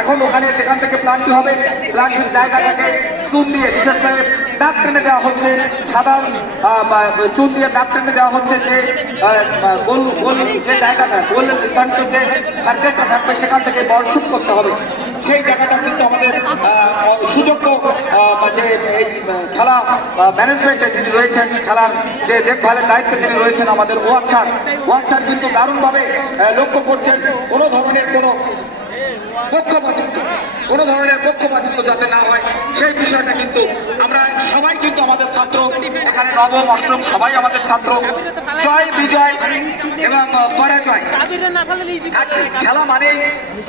এখন ওখানে সেখান থেকে প্লান্টটি হবে, প্লান্টের জায়গাটাকে চুন দিয়ে বিশেষ করে দাঁত টেনে দেওয়া হচ্ছে, সাধারণ চুন দিয়ে দাঁত টেনে দেওয়া হচ্ছে যে গোল গোল যে জায়গাটা গোলের নির্ধারিত যে সার্কেটটা থাকবে সেখান থেকে বল শুট করতে হবে। সেই জায়গাটা কিন্তু আমাদের সুযোগ্য যে এই খেলা ম্যানেজমেন্টে যিনি রয়েছেন, খেলার যে দেখভালের দায়িত্বে যিনি রয়েছেন আমাদের ওয়ার্কার কিন্তু দারুণভাবে লক্ষ্য করছেন কোনো ধরনের কোনো ধরনের পক্ষপাতিত্ব যাতে না হয় সেই বিষয়টা কিন্তু আমরা সবাই কিন্তু আমাদের ছাত্র, এখানে নবম অষ্টম সবাই আমাদের ছাত্র। জয় বিজয় এবং পরাজয়, খেলা মানে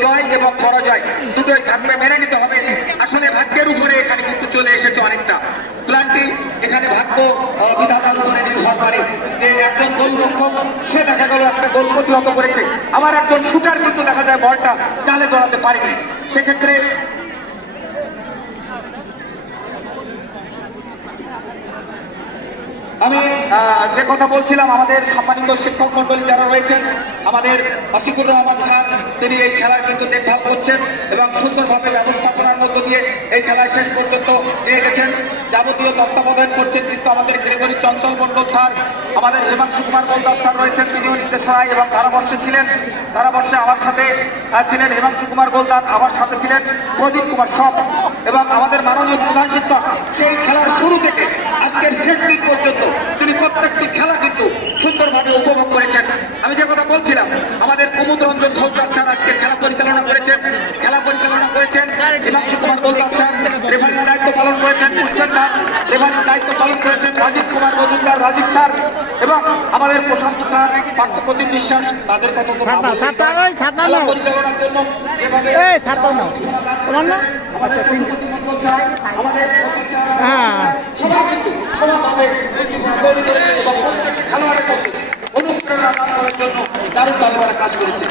জয় এবং পরাজয় দুটোই থাকবে, মেনে নিতে হবে। আসলে ভাগ্যের উপরে এখানে কিন্তু চলে এসেছে অনেকটা। প্ল্যানটি এখানে ভাগ্য বিধাতার উপরে নির্ভর করে যে একজন গোলরক্ষক সে দেখা গেল একটা গোল প্রতিহত করেছে, আবার একজন শুটার কিন্তু দেখা যায় বলটা চালে জড়াতে পারেনি। সেক্ষেত্রে আমি যে কথা বলছিলাম, আমাদের সম্মানিত শিক্ষক মন্ডলী যারা রয়েছেন, আমাদের আশিকুর রহমান স্যার তিনি এই খেলার কিন্তু দেখভাল করছেন এবং সুন্দরভাবে ব্যবস্থাপনার মধ্য দিয়ে এই খেলায় শেষ পর্যন্ত নিয়ে গেছেন। যাবতীয় তত্ত্বাবধান করছেন কিন্তু আমাদের গ্রেগরি চঞ্চল মন্ডল স্যার, আমাদের হিমাংশু কুমার গোলদার স্যার রয়েছেন, তিনিও নির্দেশনায় এবং ধারাবর্ষে ছিলেন। ধারাবর্ষে আমার সাথে ছিলেন হিমাংশু কুমার গোলদার, আমার সাথে ছিলেন প্রদীপ কুমার সব, এবং আমাদের মাননীয় প্রধান শিক্ষক সেই খেলার শুরু থেকে আজকের শেষ দিন পর্যন্ত তিনি প্রত্যেকটি খেলা কিন্তু সুন্দরভাবে উপভোগ করেছেন। আমি যে কথা বলছিলাম, আমাদের কুমুদ রঞ্জন সৌদার স্যার আজকে খেলা পরিচালনা করেছেন হিমাংশু কুমার গোলদার স্যার, রেফারির দায়িত্ব পালন করেছেন পুষ্পেন স্যার, রেফারির দায়িত্ব পালন করেছেন রাজীব কুমার মজুমদার রাজীব স্যার, এবং আমাদের প্রশান্ত স্যার, পার্থপ্রতিম বিশ্বাস, তাদের পরিচালনার জন্য খেলোয়াড়ের অনুপ্রেরণা দান করার জন্য দারুণ কাজ করেছে।